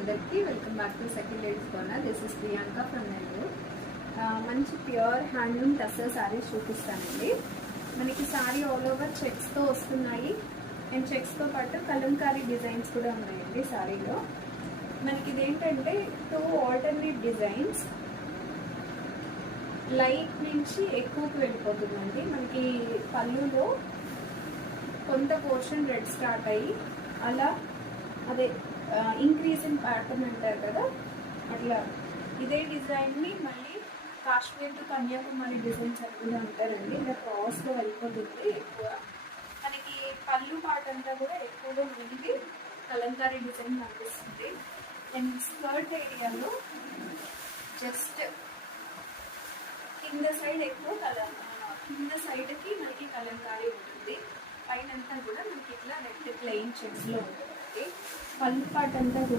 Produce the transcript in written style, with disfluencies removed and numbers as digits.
అందరికీ welcome back to second ladies corner. This is Priyanka from Nellore. మంచి pure handloom tussar saris చూపిస్తానండి. మనకి శారీ ఆల్ ఓవర్ చెక్స్తో వస్తున్నాయి అండ్ చెక్స్తో పాటు కలంకారీ డిజైన్స్ కూడా ఉన్నాయండి శారీలో. మనకి ఇదేంటంటే 2 ఆల్టర్నేట్ డిజైన్స్, లైట్ నుంచి ఎక్కువకి వెళ్ళిపోతుందండి. మనకి పళ్ళులో కొంత పోర్షన్ రెడ్ స్టార్ట్ అయ్యి అలా అదే ఇంక్రీజ్ ఇన్ ప్యాటర్న్ అంటారు కదా, అట్లా ఇదే డిజైన్ని మళ్ళీ కాశ్మీర్ టు కన్యాకుమారి డిజైన్స్ అని కూడా అంటారండి. ఇలా క్రాస్లో వెళ్ళిపోతుంది ఎక్కువ. మనకి పళ్ళు పాట అంతా కూడా ఎక్కువగా మనకి కలంకారీ డిజైన్ కనిపిస్తుంది. అండ్ స్కర్ట్ ఏరియాలో జస్ట్ కింద సైడ్ ఎక్కువ కింద సైడ్కి మనకి కలంకారీ ఉంటుంది. పైన అంతా కూడా మనకి ఇట్లా రెడ్ ప్లెయిన్ చెక్స్లో ఉంటుంది. పళ్ళు పాట అంతా కూడా